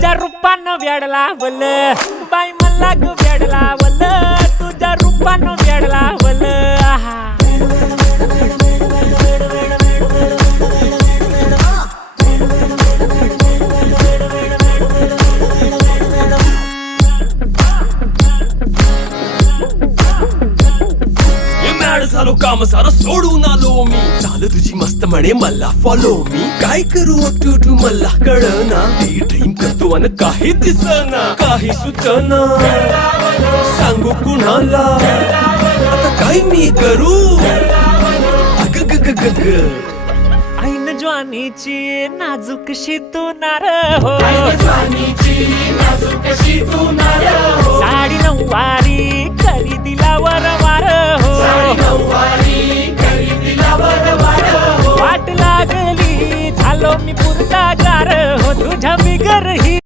तुझ्या रूपानं वेड लावल बाई मला ग वेड लावल तुझ्या रूपानं वेड लावल आहा झालो काम सारं सोडून आलो मी चाल तुझी मस्त म्हणे मला फॉलो मी काय करू टू मला कळना ती ड्रीम करतो अन काही दिसना काही सुचना सांगू कुणाला आता काय मी करू अग ग ग ग ग ऐन ज्वानीची नाजूकशी तू नार हो साडी नऊवारी करी दिला वरवार हो वाट लागली झालो मी पुरता गार हो तुझ्या बिगर ही